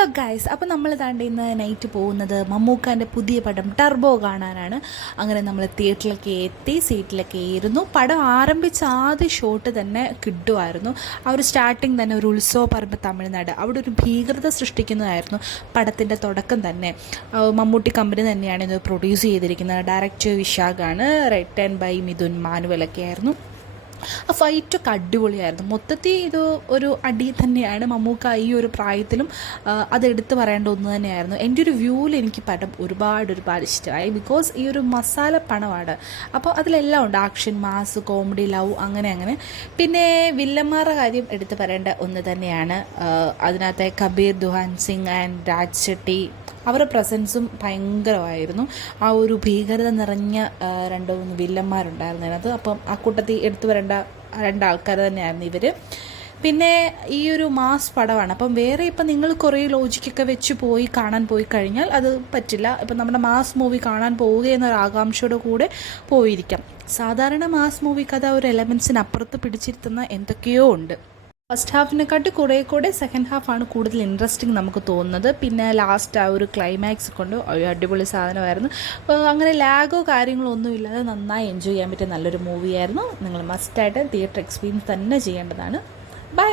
Hello guys, അപ്പോൾ നമ്മൾ താണ്ടി ഇന്ന് നൈറ്റ് പോകുന്നത് മമ്മൂക്കാൻ്റെ പുതിയ പടം ടർബോ കാണാനാണ്. അങ്ങനെ നമ്മൾ തിയേറ്ററിലൊക്കെ എത്തി, സീറ്റിലൊക്കെ ഇരുന്നു. പടം ആരംഭിച്ച ആദ്യ ഷോട്ട് തന്നെ കിട്ടുമായിരുന്നു. ആ ഒരു സ്റ്റാർട്ടിങ് തന്നെ ഒരു ഉത്സവ പറമ്പ് തമിഴ്നാട്, അവിടെ ഒരു ഭീകരത സൃഷ്ടിക്കുന്നതായിരുന്നു പടത്തിൻ്റെ തുടക്കം തന്നെ. മമ്മൂട്ടി കമ്പനി തന്നെയാണ് ഇത് പ്രൊഡ്യൂസ് ചെയ്തിരിക്കുന്നത്. ഡയറക്ടർ വിശാഖാണ്, റിട്ടൺ ബൈ മിഥുൻ മാനുവലൊക്കെ ആയിരുന്നു. ആ ഫൈറ്റൊക്കെ അടിപൊളിയായിരുന്നു. മൊത്തത്തിൽ ഇത് ഒരു അടി തന്നെയാണ്. മമ്മൂക്ക ഈ ഒരു പ്രായത്തിലും അതെടുത്ത് പറയേണ്ട ഒന്ന് തന്നെയായിരുന്നു. എൻ്റെ ഒരു വ്യൂവിൽ എനിക്ക് പടം ഒരുപാട് ഇഷ്ടമായി. ബിക്കോസ് ഈ ഒരു മസാല പണമാണ്. അപ്പോൾ അതിലെല്ലാം ഉണ്ട്, ആക്ഷൻ, മാസ്, കോമഡി, ലവ്, അങ്ങനെ. പിന്നെ വില്ലന്മാരുടെ കാര്യം എടുത്ത് പറയേണ്ട ഒന്ന് തന്നെയാണ്. അതിനകത്തെ കബീർ ദുഹാൻ സിംഗ് ആൻഡ് രാജ് ഷെട്ടി, അവരുടെ പ്രസൻസും ഭയങ്കരമായിരുന്നു. ആ ഒരു ഭീകരത നിറഞ്ഞ 2-3 വില്ലന്മാരുണ്ടായിരുന്നു അതിനകത്ത്. അപ്പം ആ കൂട്ടത്തിൽ എടുത്തു വരേണ്ട 2 ആൾക്കാർ തന്നെയായിരുന്നു ഇവർ. പിന്നെ ഈ ഒരു മാസ് പടമാണ്. അപ്പം വേറെ ഇപ്പം നിങ്ങൾ കുറേ ലോജിക്കൊക്കെ വെച്ച് കാണാൻ പോയി കഴിഞ്ഞാൽ അത് പറ്റില്ല. ഇപ്പം നമ്മുടെ മാസ് മൂവി കാണാൻ പോവുകയെന്നൊരു ആകാംക്ഷയോടെ കൂടെ പോയിരിക്കാം. സാധാരണ മാസ് മൂവി കഥ ഒരു എലമെൻസിനപ്പുറത്ത് പിടിച്ചിരുത്തുന്ന എന്തൊക്കെയോ ഉണ്ട്. ഫസ്റ്റ് ഹാഫിനെക്കാട്ടി കൂടെ സെക്കൻഡ് ഹാഫാണ് കൂടുതൽ ഇൻട്രസ്റ്റിംഗ് നമുക്ക് തോന്നുന്നത്. പിന്നെ ലാസ്റ്റ് ആ ഒരു ക്ലൈമാക്സ് കൊണ്ട് അടിപൊളി സാധനമായിരുന്നു. അങ്ങനെ ലാഗോ കാര്യങ്ങളോ ഒന്നും ഇല്ലാതെ നന്നായി എൻജോയ് ചെയ്യാൻ പറ്റിയ നല്ലൊരു മൂവിയായിരുന്നു. നിങ്ങൾ മസ്റ്റായിട്ട് തിയേറ്റർ എക്സ്പീരിയൻസ് തന്നെ ചെയ്യേണ്ടതാണ്. ബൈ.